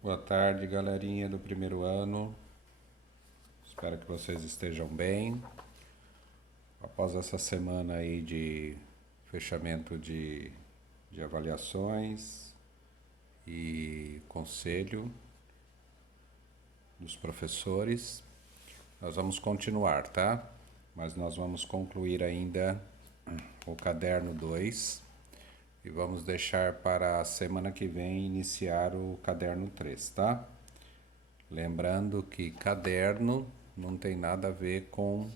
Boa tarde, galerinha do primeiro ano. Espero que vocês estejam bem. Após essa semana aí de fechamento de avaliações e conselho dos professores, nós vamos continuar, tá? Mas nós vamos concluir ainda o caderno 2 e vamos deixar para a semana que vem iniciar o caderno 3, tá? Lembrando que caderno não tem nada a ver com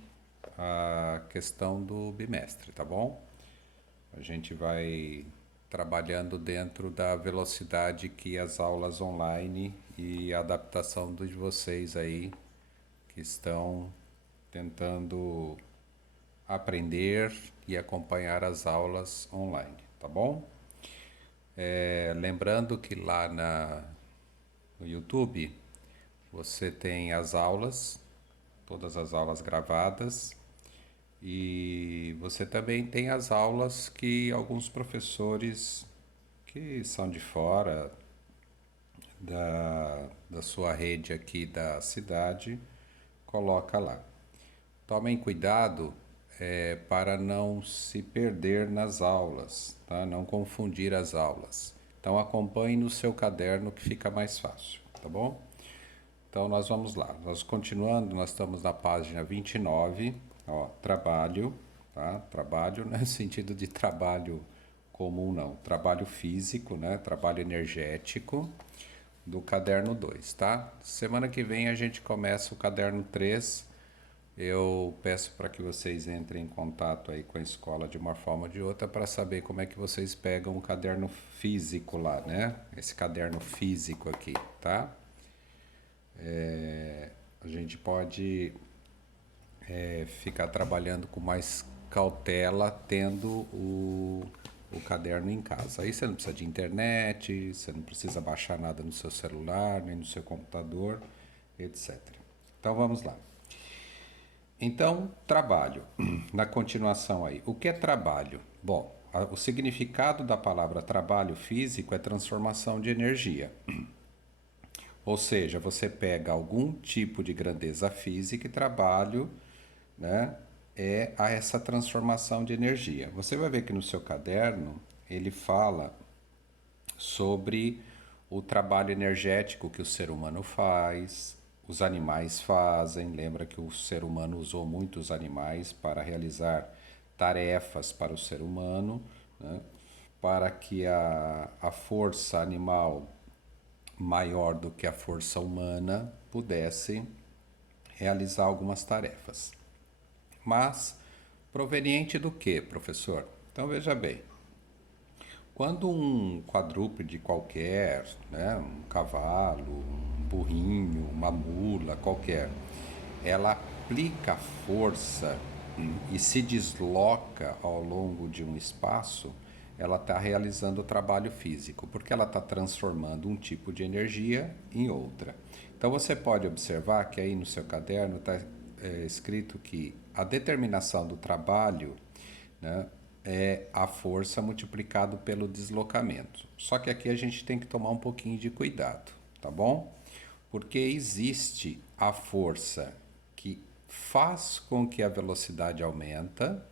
a questão do bimestre, tá bom? A gente vai trabalhando dentro da velocidade que as aulas online e a adaptação de vocês aí que estão tentando aprender e acompanhar as aulas online, tá bom? Lembrando que lá no YouTube você tem as aulas, todas as aulas gravadas. E você também tem as aulas que alguns professores que são de fora da sua rede aqui da cidade coloca lá. Tomem cuidado para não se perder nas aulas, tá? Não confundir as aulas. Então acompanhe no seu caderno que fica mais fácil, tá bom? Então nós vamos lá. Nós continuando, nós estamos na página 29, ó, trabalho, tá? Trabalho não é no sentido de trabalho comum não, trabalho físico, né? Trabalho energético do caderno 2, tá? Semana que vem a gente começa o caderno 3. Eu peço para que vocês entrem em contato aí com a escola de uma forma ou de outra para saber como é que vocês pegam o caderno físico lá, né? Esse caderno físico aqui, tá? A gente pode ficar trabalhando com mais cautela tendo o caderno em casa. Aí você não precisa de internet, você não precisa baixar nada no seu celular, nem no seu computador, etc. Então vamos lá. Então, trabalho. Na continuação aí. O que é trabalho? Bom, o significado da palavra trabalho físico é transformação de energia. Ou seja, você pega algum tipo de grandeza física e trabalho, né, é a essa transformação de energia. Você vai ver que no seu caderno ele fala sobre o trabalho energético que o ser humano faz, os animais fazem. Lembra que o ser humano usou muitos animais para realizar tarefas para o ser humano, né, para que a força animal maior do que a força humana pudesse realizar algumas tarefas. Mas proveniente do que, professor? Então veja bem, quando um quadrúpede qualquer, né, um cavalo, um burrinho, uma mula qualquer, ela aplica força e se desloca ao longo de um espaço, ela está realizando o trabalho físico, porque ela está transformando um tipo de energia em outra. Então você pode observar que aí no seu caderno está escrito que a determinação do trabalho, né, é a força multiplicado pelo deslocamento. Só que aqui a gente tem que tomar um pouquinho de cuidado, tá bom? Porque existe a força que faz com que a velocidade aumenta,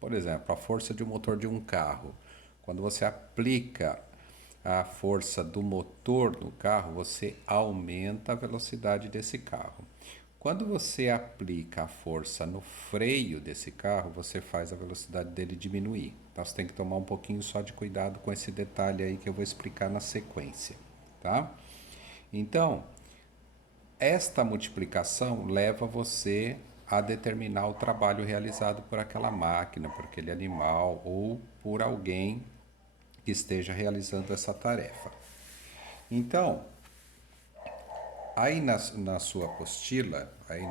por exemplo, a força de um motor de um carro. Quando você aplica a força do motor no carro, você aumenta a velocidade desse carro. Quando você aplica a força no freio desse carro, você faz a velocidade dele diminuir. Então você tem que tomar um pouquinho só de cuidado com esse detalhe aí que eu vou explicar na sequência, tá? Então, esta multiplicação leva você a determinar o trabalho realizado por aquela máquina, por aquele animal ou por alguém que esteja realizando essa tarefa. Então, aí na sua apostila, aí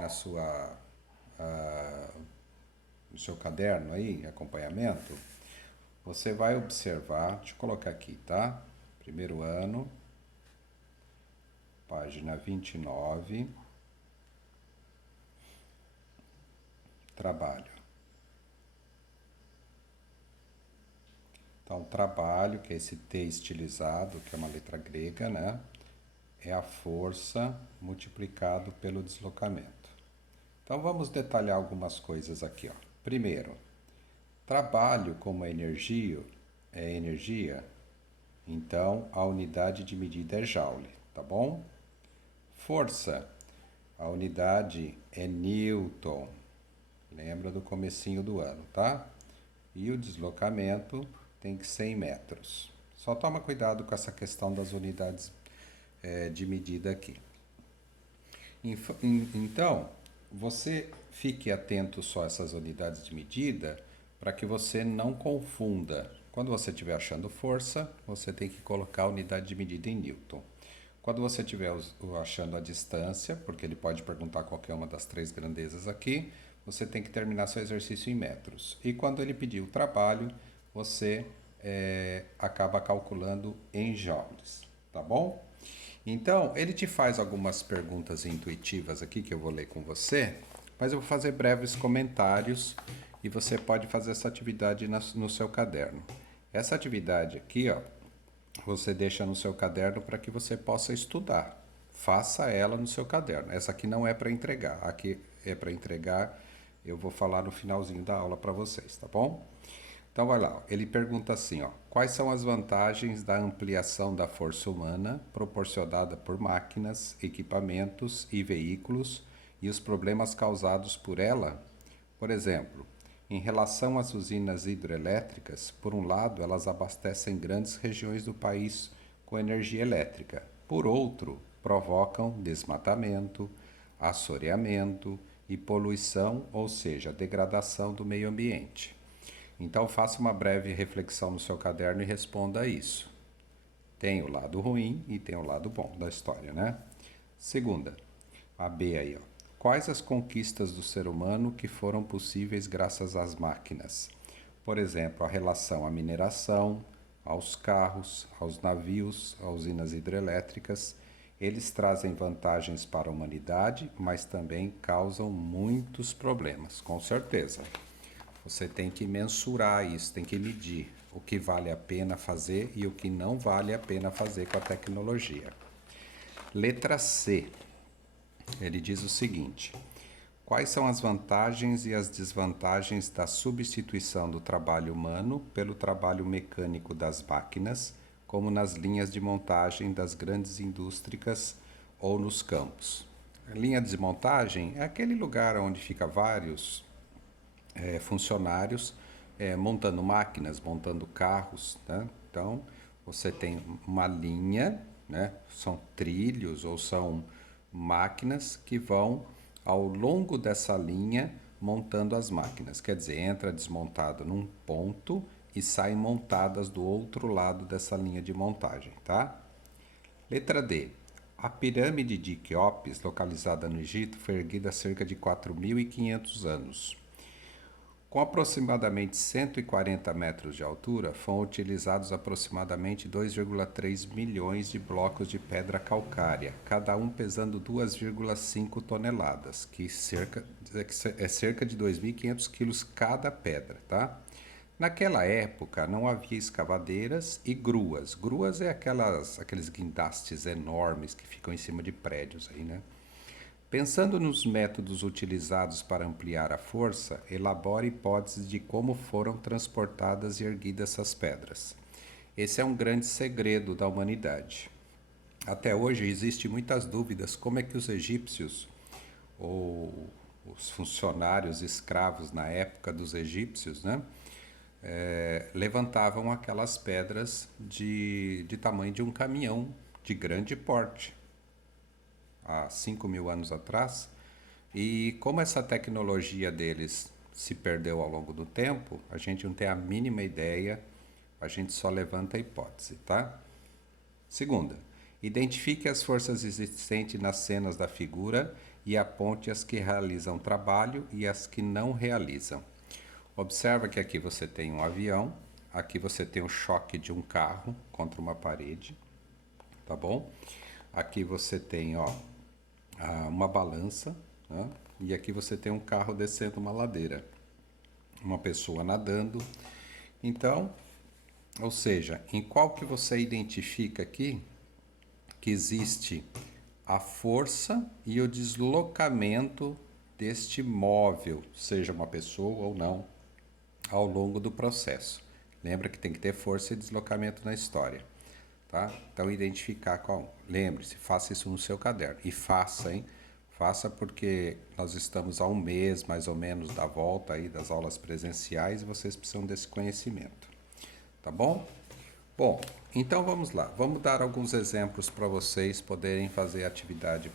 no seu caderno aí, acompanhamento, você vai observar, deixa eu colocar aqui, tá? Primeiro ano, página 29, trabalho. Então, trabalho, que é esse T estilizado, que é uma letra grega, né? é a força multiplicado pelo deslocamento. Então vamos detalhar algumas coisas aqui, ó. Primeiro, trabalho como energia, então a unidade de medida é joule, tá bom? Força, a unidade é newton. Lembra do comecinho do ano, tá? E o deslocamento tem que ser em metros. Só toma cuidado com essa questão das unidades de medida aqui. Então, você fique atento só a essas unidades de medida para que você não confunda. Quando você estiver achando força, você tem que colocar a unidade de medida em newton. Quando você estiver achando a distância, porque ele pode perguntar qualquer uma das três grandezas aqui, você tem que terminar seu exercício em metros. E quando ele pedir o trabalho, você acaba calculando em joules, tá bom? Então, ele te faz algumas perguntas intuitivas aqui que eu vou ler com você, mas eu vou fazer breves comentários e você pode fazer essa atividade no seu caderno. Essa atividade aqui, ó, você deixa no seu caderno para que você possa estudar. Faça ela no seu caderno. Essa aqui não é para entregar. Aqui é para entregar. Eu vou falar no finalzinho da aula para vocês, tá bom? Então vai lá. Ele pergunta assim, ó: quais são as vantagens da ampliação da força humana proporcionada por máquinas, equipamentos e veículos e os problemas causados por ela? Por exemplo, em relação às usinas hidrelétricas, por um lado, elas abastecem grandes regiões do país com energia elétrica. Por outro, provocam desmatamento, assoreamento e poluição, ou seja, degradação do meio ambiente. Então, faça uma breve reflexão no seu caderno e responda a isso. Tem o lado ruim e tem o lado bom da história, né? Segunda, a B aí, ó. Quais as conquistas do ser humano que foram possíveis graças às máquinas? Por exemplo, a relação à mineração, aos carros, aos navios, às usinas hidrelétricas. Eles trazem vantagens para a humanidade, mas também causam muitos problemas, com certeza. Você tem que mensurar isso, tem que medir o que vale a pena fazer e o que não vale a pena fazer com a tecnologia. Letra C. Ele diz o seguinte: quais são as vantagens e as desvantagens da substituição do trabalho humano pelo trabalho mecânico das máquinas, como nas linhas de montagem das grandes indústrias ou nos campos? A linha de montagem é aquele lugar onde fica vários funcionários montando máquinas, montando carros, né? Então, você tem uma linha, né? São trilhos ou são máquinas que vão ao longo dessa linha montando as máquinas. Quer dizer, entra desmontado num ponto e saem montadas do outro lado dessa linha de montagem, tá? Letra D. A pirâmide de Quéops, localizada no Egito, foi erguida há cerca de 4.500 anos. Com aproximadamente 140 metros de altura, foram utilizados aproximadamente 2,3 milhões de blocos de pedra calcária, cada um pesando 2,5 toneladas, que é cerca de 2.500 quilos cada pedra, tá? Naquela época não havia escavadeiras e gruas. Gruas é aqueles guindastes enormes que ficam em cima de prédios aí, né? Pensando nos métodos utilizados para ampliar a força, elabore hipóteses de como foram transportadas e erguidas essas pedras. Esse é um grande segredo da humanidade. Até hoje existem muitas dúvidas como é que os egípcios, ou os funcionários escravos na época dos egípcios, né, levantavam aquelas pedras de tamanho de um caminhão de grande porte, há 5.000 anos atrás, e como essa tecnologia deles se perdeu ao longo do tempo, a gente não tem a mínima ideia, a gente só levanta a hipótese, tá? Segunda, identifique as forças existentes nas cenas da figura e aponte as que realizam trabalho e as que não realizam. Observa que aqui você tem um avião, aqui você tem o choque de um carro contra uma parede, tá bom? Aqui você tem, ó, uma balança, né? E aqui você tem um carro descendo uma ladeira, uma pessoa nadando. Então, ou seja, em qual que você identifica aqui que existe a força e o deslocamento deste móvel, seja uma pessoa ou não, ao longo do processo. Lembra que tem que ter força e deslocamento na história, tá? Então, identificar qual. Lembre-se, faça isso no seu caderno. E faça, hein? Faça porque nós estamos a um mês, mais ou menos, da volta aí das aulas presenciais e vocês precisam desse conhecimento, tá bom? Bom, então vamos lá. Vamos dar alguns exemplos para vocês poderem fazer a atividade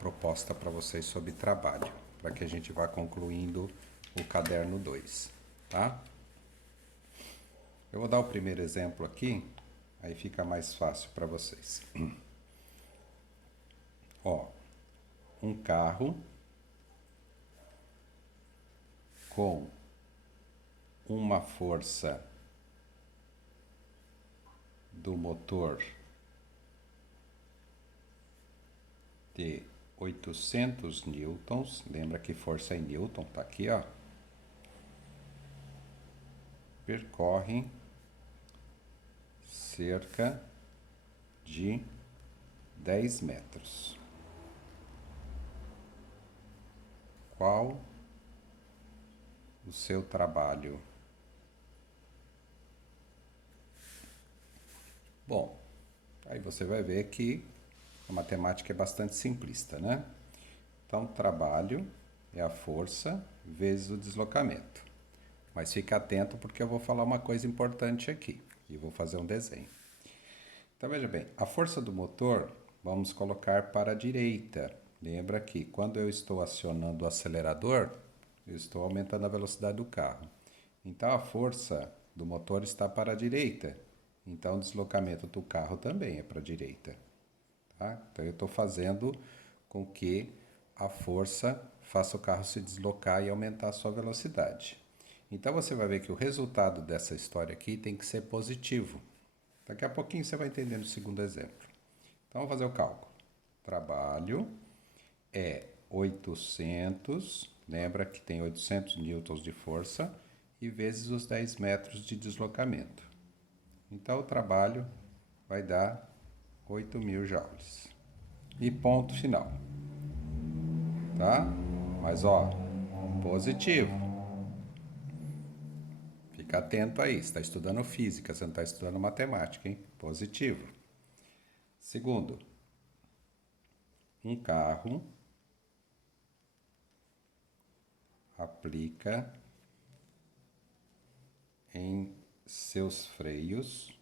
proposta para vocês sobre trabalho, para que a gente vá concluindo o caderno 2, tá? Eu vou dar o primeiro exemplo aqui, aí fica mais fácil para vocês. Ó, um carro com uma força do motor de 800 newtons, lembra que força em newton, tá aqui, ó, percorre cerca de 10 metros. Qual o seu trabalho? Bom, aí você vai ver que a matemática é bastante simplista, né? Então, trabalho é a força vezes o deslocamento. Mas fique atento porque eu vou falar uma coisa importante aqui e vou fazer um desenho. Então, veja bem, a força do motor vamos colocar para a direita. Lembra que quando eu estou acionando o acelerador, eu estou aumentando a velocidade do carro. Então, a força do motor está para a direita. Então, o deslocamento do carro também é para a direita. Tá? Então, eu estou fazendo com que a força faça o carro se deslocar e aumentar a sua velocidade. Então, você vai ver que o resultado dessa história aqui tem que ser positivo. Daqui a pouquinho você vai entender no segundo exemplo. Então, vamos fazer o cálculo. Trabalho é 800, lembra que tem 800 newtons de força, e vezes os 10 metros de deslocamento. Então, o trabalho vai dar 8.000 joules. E ponto final. Tá? Mas, ó, positivo. Fica atento aí, você está estudando física, você não está estudando matemática, hein? Positivo. Segundo, um carro aplica em seus freios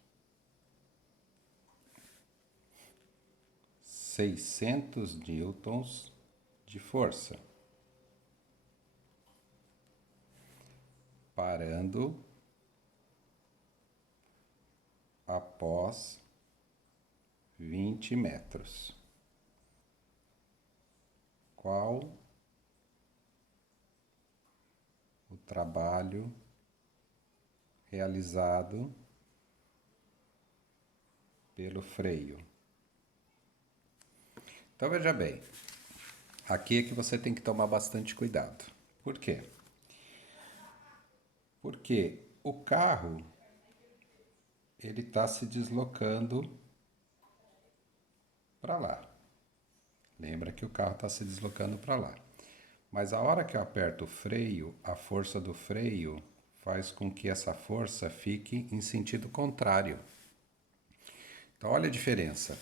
600 newtons de força, parando após 20 metros. Qual o trabalho realizado pelo freio? Então veja bem, aqui é que você tem que tomar bastante cuidado. Por quê? Porque o carro ele está se deslocando para lá. Lembra que o carro está se deslocando para lá. Mas a hora que eu aperto o freio, a força do freio faz com que essa força fique em sentido contrário. Então, olha a diferença.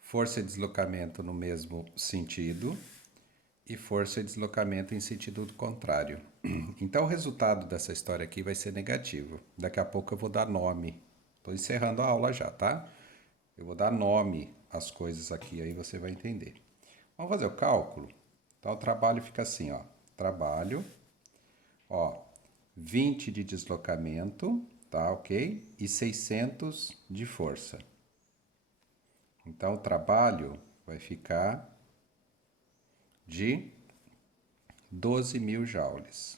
Força e deslocamento no mesmo sentido e força e deslocamento em sentido contrário. Então, o resultado dessa história aqui vai ser negativo. Daqui a pouco eu vou dar nome. Estou encerrando a aula já, tá? Eu vou dar nome às coisas aqui, aí você vai entender. Vamos fazer o cálculo? Então, o trabalho fica assim, ó. Trabalho, ó, 20 de deslocamento, tá, ok? E 600 de força. Então, o trabalho vai ficar de 12.000 joules.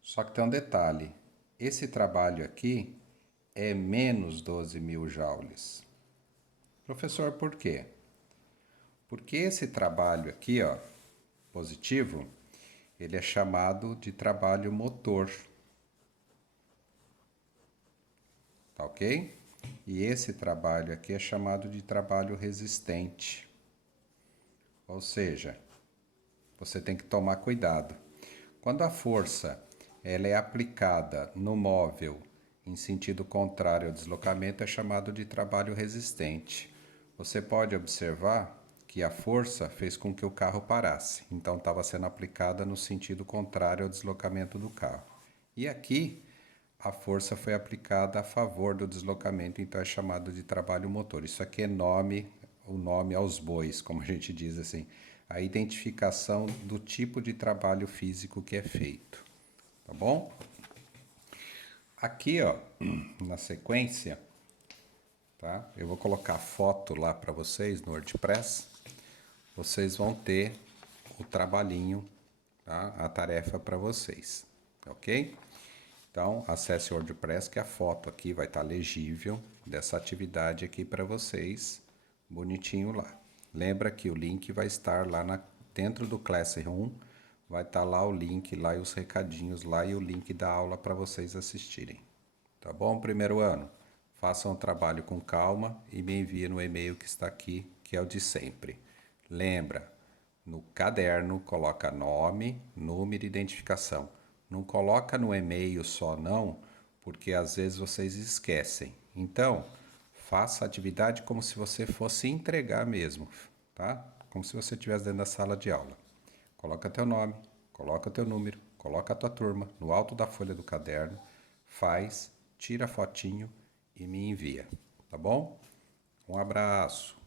Só que tem um detalhe. Esse trabalho aqui é menos 12.000 joules. Professor, por quê? Porque esse trabalho aqui, ó, positivo, ele é chamado de trabalho motor. Tá ok? E esse trabalho aqui é chamado de trabalho resistente. Ou seja, você tem que tomar cuidado. Quando a força ela é aplicada no móvel em sentido contrário ao deslocamento, é chamado de trabalho resistente. Você pode observar que a força fez com que o carro parasse, então estava sendo aplicada no sentido contrário ao deslocamento do carro. E aqui a força foi aplicada a favor do deslocamento, então é chamado de trabalho motor. Isso aqui é o nome aos bois, como a gente diz assim, a identificação do tipo de trabalho físico que é feito, tá bom? Aqui, ó, na sequência, tá? Eu vou colocar foto lá para vocês no WordPress. Vocês vão ter o trabalhinho, tá? A tarefa para vocês, ok? Então, acesse o WordPress que a foto aqui vai estar legível dessa atividade aqui para vocês, bonitinho lá. Lembra que o link vai estar lá dentro do Classroom, vai estar lá o link, lá e os recadinhos lá e o link da aula para vocês assistirem. Tá bom, primeiro ano? Façam o trabalho com calma e me enviem no e-mail que está aqui, que é o de sempre. Lembra, no caderno coloca nome, número e identificação. Não coloca no e-mail só não, porque às vezes vocês esquecem. Então, faça a atividade como se você fosse entregar mesmo, tá? Como se você estivesse dentro da sala de aula. Coloca teu nome, coloca teu número, coloca a tua turma no alto da folha do caderno, faz, tira a fotinho e me envia, tá bom? Um abraço.